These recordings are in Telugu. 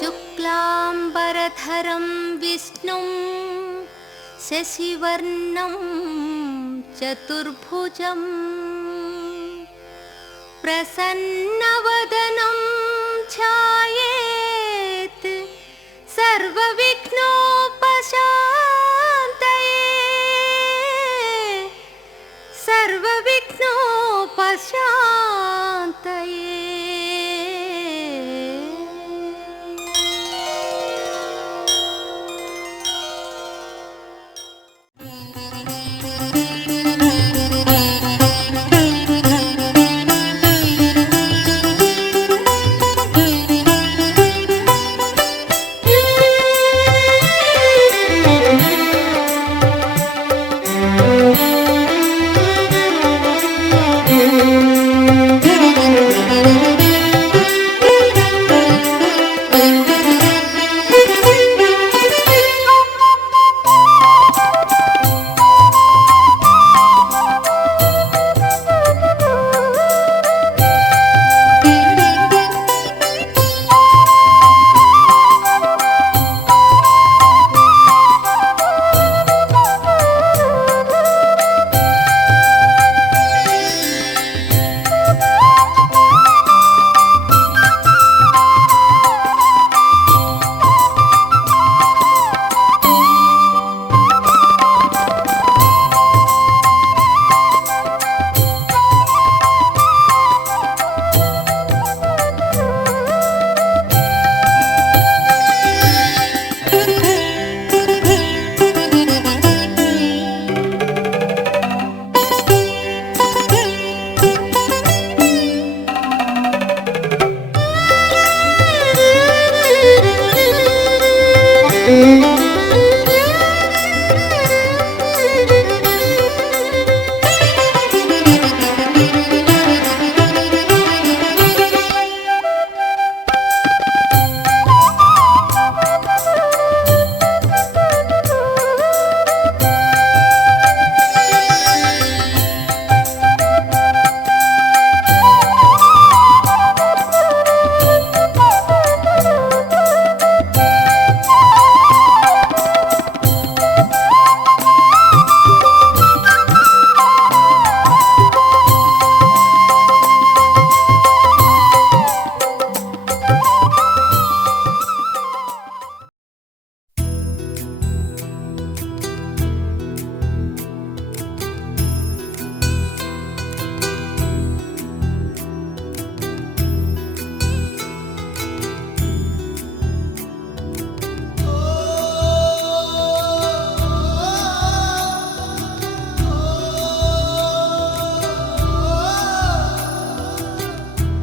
शुक्लाम्बरधरं विष्णुं शशिवर्णं चतुर्भुजं प्रसन्नवदनं ध्यायेत् सर्वविघ्नोपशान्तये सर्वविघ्नोपशान्तये।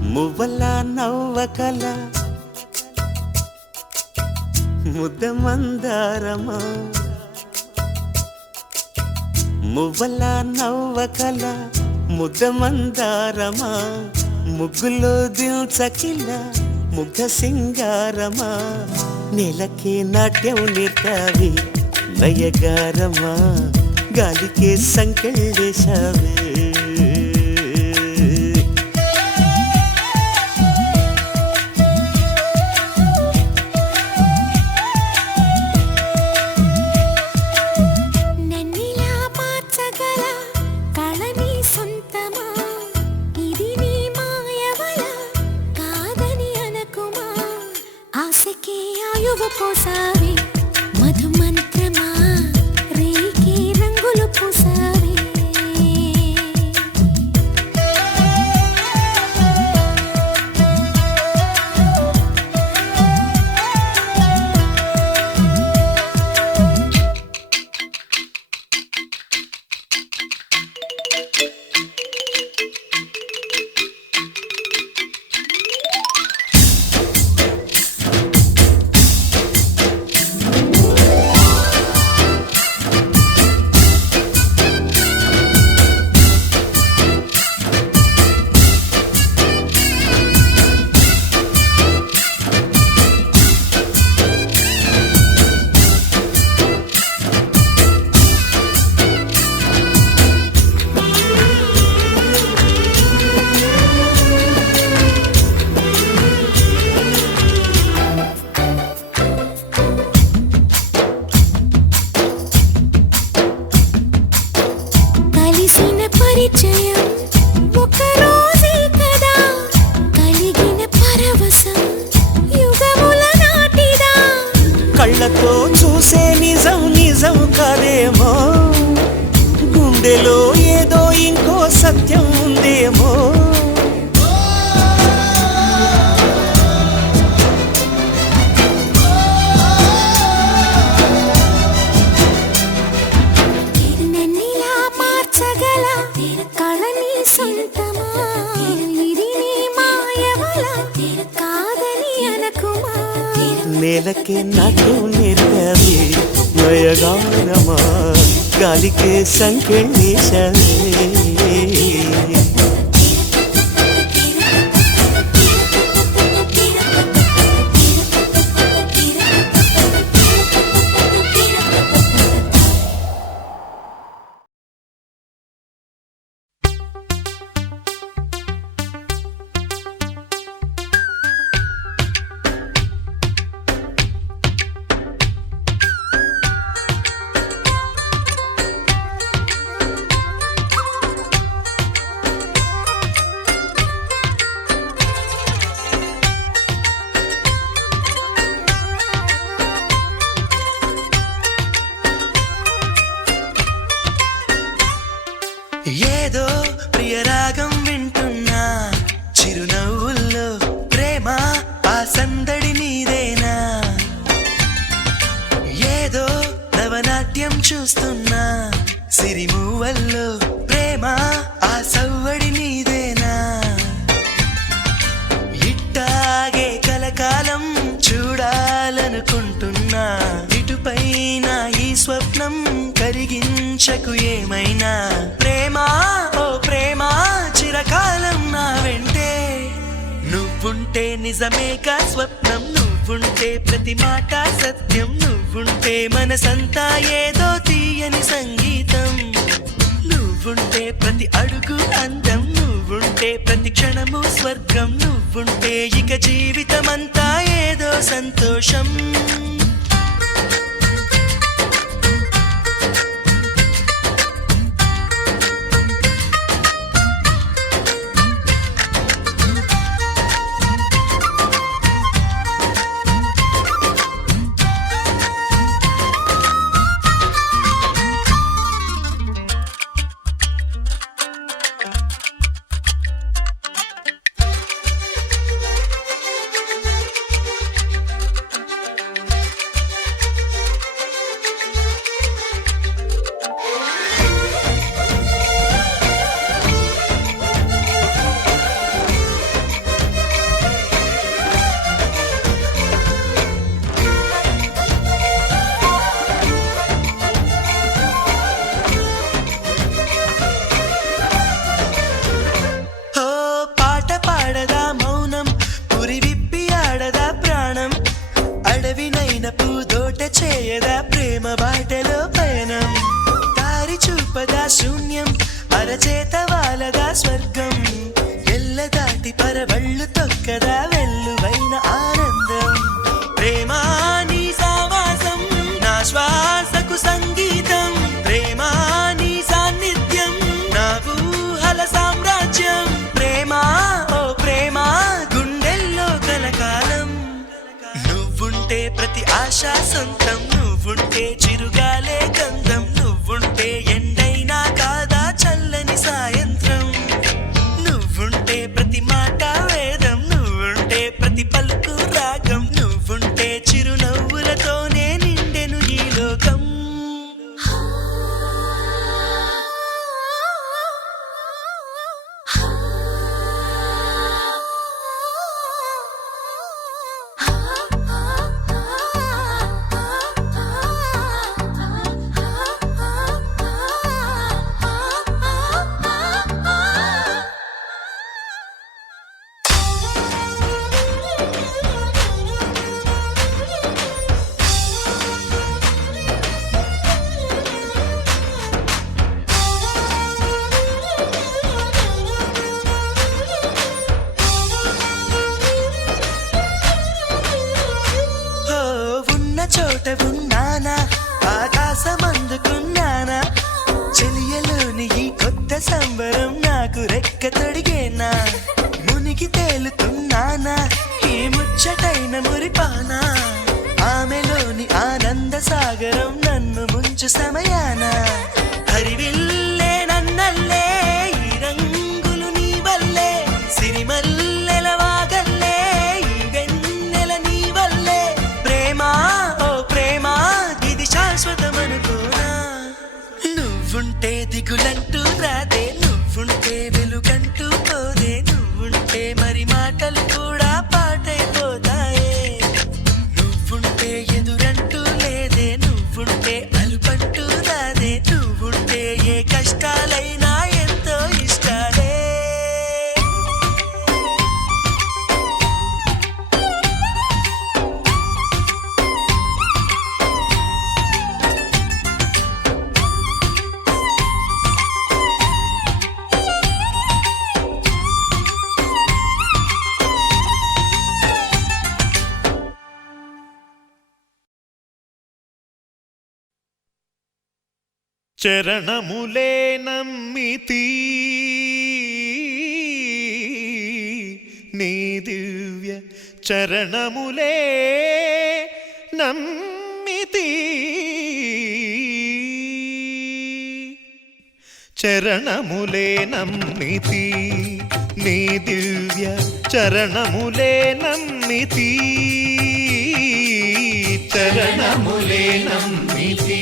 మువ్వల నవ్వకల ముద్ద మందారమా మువ్వల నవ్వకల ముద్ద మందారమా ముగ్గులో దిల్చకిల ముగ్ధ సింగారమా నేలకే నాట్యం నేర్తావి నయగారమా గాలికే సంకెళ్ళేశావే పోసావి మధుమంత్రమా రేకి రంగులు పోసావి కళ్ళతో చూసే నిజం నిజం కాదేమో, గుండెలో ఏదో ఇంకో సత్యం ఉందేమో. నన్నిలా మార్చగల కళని సొంతమా, ఇది నీ మాయవల కాదని అనకుమా. నేలకే నాటు నేర్పవి నయగారమా, గాలికే సంకెళ్ళేశవే. ఏదో ప్రియరాగం వింటున్నా, చిరునవ్వుల్లో ప్రేమ ఆ సందడి నీదేనా. ఏదో నవనాట్యం చూస్తున్నా, సిరిమూవల్లో ప్రేమ ఆ సవ్వడి నీదేనా. ఇట్టాగే కలకాలం చూడాలనుకుంటున్నా, ఇటుపైన ఈ స్వప్నం కరిగించకు ఏమైనా. ప్రేమ ఓ ప్రేమ చిరకాలం నా వెంటే, నువ్వుంటే నిజమేగా స్వప్నం, నువ్వుంటే ప్రతి మాట సత్యం, నువ్వుంటే మనసంతా ఏదో తీయని సంగీతం. నువ్వుంటే ప్రతి అడుగు అందం, నువ్వుంటే ప్రతి క్షణము స్వర్గం, నువ్వుంటే ఇక జీవితమంతా ఏదో సంతోషం. చేయదా ప్రేమ బాటలో పయనం, దారి చూపదా శూన్యం, అరచేత వాలదా స్వర్గం, ఎల్ల దాటి పరవళ్ళు తొక్కదా వెల్లువైన ఆనందం. ప్రేమ నీ సావాసం నా శ్వాసకు సంగీతం, ప్రేమ నీ సాన్నిధ్యం నా ఊహల సామ్రాజ్యం. ప్రేమ ఓ ప్రేమ గుండెల్లో కలకాలం, నువ్వుంటే ప్రతి ఆశ సొంతం, నువ్వుంటే చిరుగాలే గంధం, నువ్వుంటే ఎండైనా కాదా చల్లని సాయంత్రం, నువ్వుంటే ప్రతి మాట వేదం, నువ్వుంటే ప్రతి పలుకు రాగం, నువ్వుంటే చిరునవ్వులతోనే నిండెను ఈ లోకం. దిగులంటూ రాదే నువ్వుంటే, వెలుగంటూ పోదే నువ్వుంటే, మరి మాటలు కూడా పాటైపోతాయే. నువ్వుంటే ఎదురంటూ లేదే నువ్వుంటే, అలుపంటూ రాదే నువ్వుంటే, ఏ కష్టాలైనా ఎంతో ఇష్టాలే. చరణములే నమ్మితి నీ దివ్య చరణములే నమ్మితి, చరణములే నమ్మితి నీ దివ్య చరణములే నమ్మితి, చరణములే నమ్మితి.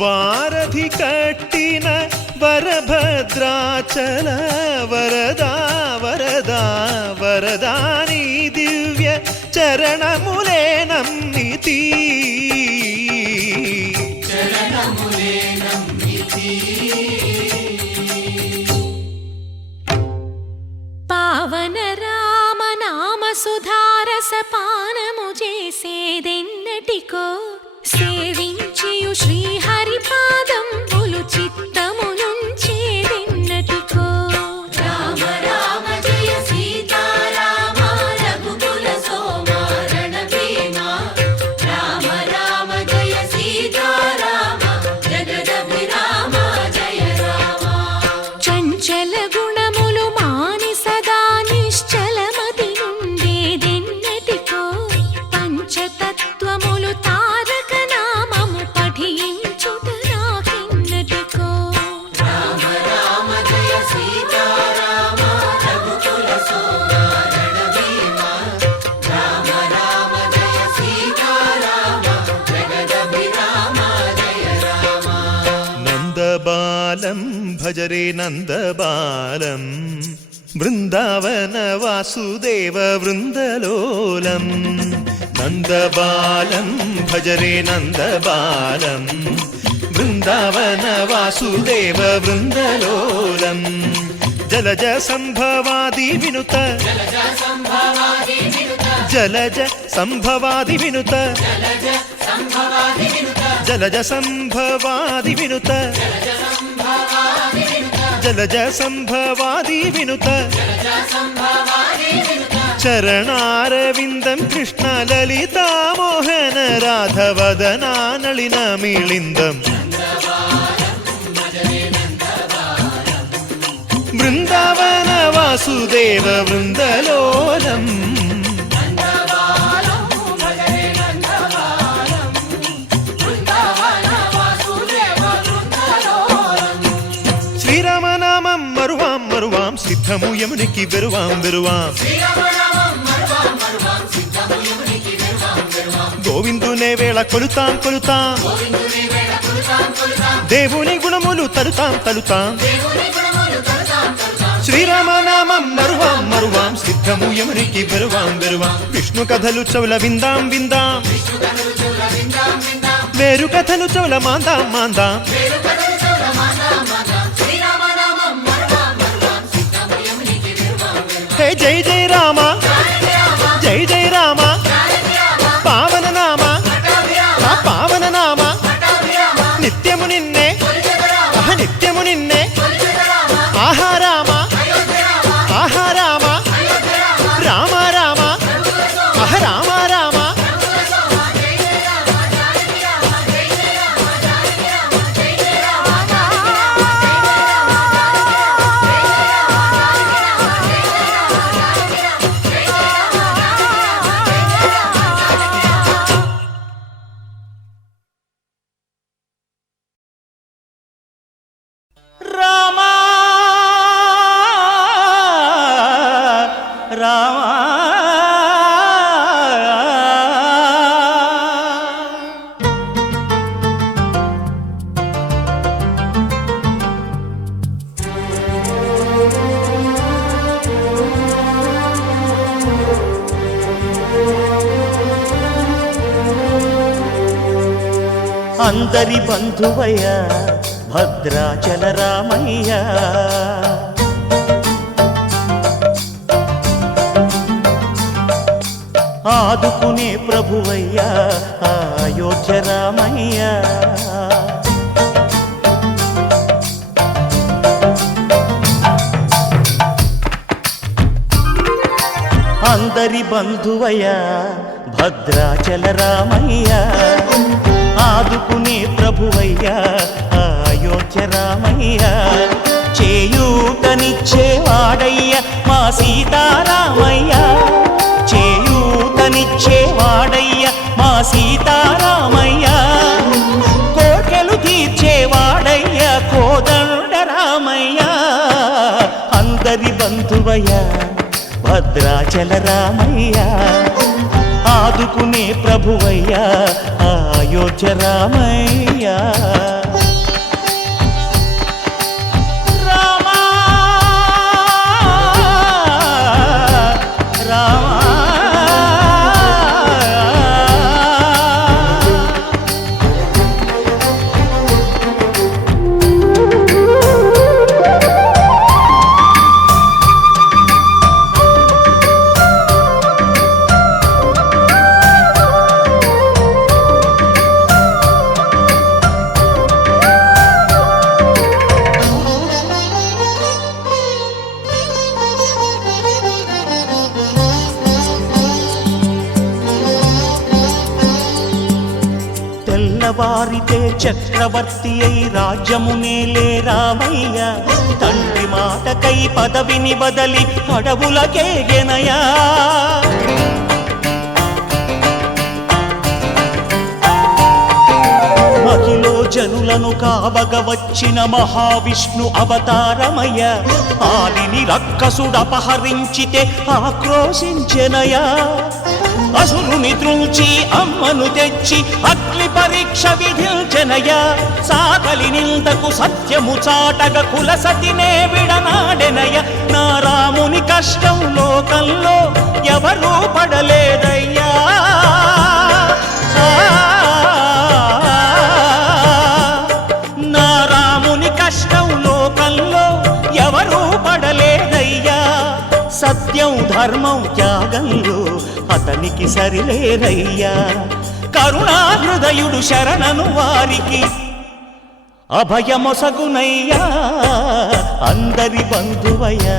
వారధి కట్టిన వరభద్రాచల వరదా వరదా వరదా నీ దివ్య చరణములే నమ్మితి, చరణములే నమ్మితి. పావన రామ నామ సుధారస పానము చేసేదెన్నటికో, సేవించియు శ్రీహరి పాదంబులు చిత్తమునుంచేదెన్నటికో. రామ రామ జయ సీతారామ రఘుకుల సోమ రణభీమ, రామ రామ జయ సీతారామ జగదభిరామ జయ రామ. చంచల గుణములు మాని సదా నిశ్చలమతి నుండేదెన్నటికో, పంచతత్వములు తారక నామము పఠించుట నాకెన్నటికో. రామ రామ జయ సీతారామ రఘుకుల సోమ రణభీమ, రామ రామ జయ సీతారామ జగదభిరామ జయ రామ. నందబాలం భజరే నందబాలం, బృందావన వాసుదేవ వృందలోలం. నందబాలం భజరే నందబాలం, బృందావన వాసుదేవ వృందలోలం. జలజ సంభవాది వినుత, జలజ సంభవాది వినుత, జలజ సంభవాది వినుత, జలజ సంభవాది వినుత, చరణారవిందం కృష్ణ లలితా మోహన రాధవదనా నళిన మిళిందం. బృందావన వాసుదేవ వృందలోలం. శ్రీరామనామం మరువాం మరువాం సిద్ధము యమునికి వెరువాం వెరువాం. గోవిందునే వేళ కొలుతాం కొలుతాం, దేవుని గుణములు తలుతాం తలుతాం. శ్రీరామనామం మరువాం మరువాం సిద్ధము యమునికి వెరువాం వెరువాం. విష్ణు కథలు చౌల విందాం విందాం, వేరు కథలు చౌల మాందాం మాందాం. హే జై జై రామ, జై జై రామ, పావన నామ, పావన నామ. నిత్యము నిన్నే, నిత్యము నిన్నే. ఆహా రామ, ఆహా రామ, రామ రామ, ఆహ రామ రామ. అందరి బంధువయ్య భద్రాచల రామయ్య ఆదుకునే ప్రభువయ్య అయోధ్య రామయ్య అందరి బంధువయ్య భద్రాచల రామయ్య ఆదుకునే ప్రభువయ్య అయోధ్య రామయ్య చేయూతనిచ్చేవాడయ్య మా సీతారామయ్య చేయూతనిచ్చేవాడయ్య మా సీతారామయ్య కోర్కెలు తీర్చేవాడయ్య కోదండ రామయ్య అందరి బంధువయ్య భద్రాచల రామయ్య ఆదుకునే ప్రభువయ్య అయోధ్య రామయ్య రామా రామా తెల్లవారితే చక్రవర్తి అయి రాజ్యమునేలే రామయ్య తండ్రి మాటకై పదవిని బదలి అడవులకేగెనయా మహిలో జనులను కావగ వచ్చిన మహావిష్ణు అవతారమయ్య ఆలిని రక్కసుడపహరించితే ఆక్రోశించెనయా అసురుని త్రుంచి అమ్మను తెచ్చి అగ్ని పరీక్ష విధించెనయా సాకలి నిందకు సత్యము చాటగ కులసతినే విడనాడెనయ నా రాముని కష్టం లోకంలో ఎవరూ పడలేదయ్యా నా రాముని కష్టం లోకంలో ఎవరూ పడలేదయ్యా సత్యం ధర్మం త్యాగంలో అతనికి సరిలేరయ్యా కరుణా హృదయుడు శరణను వారికి అభయమొసగునయ్యా అందరి బంధువయ్యా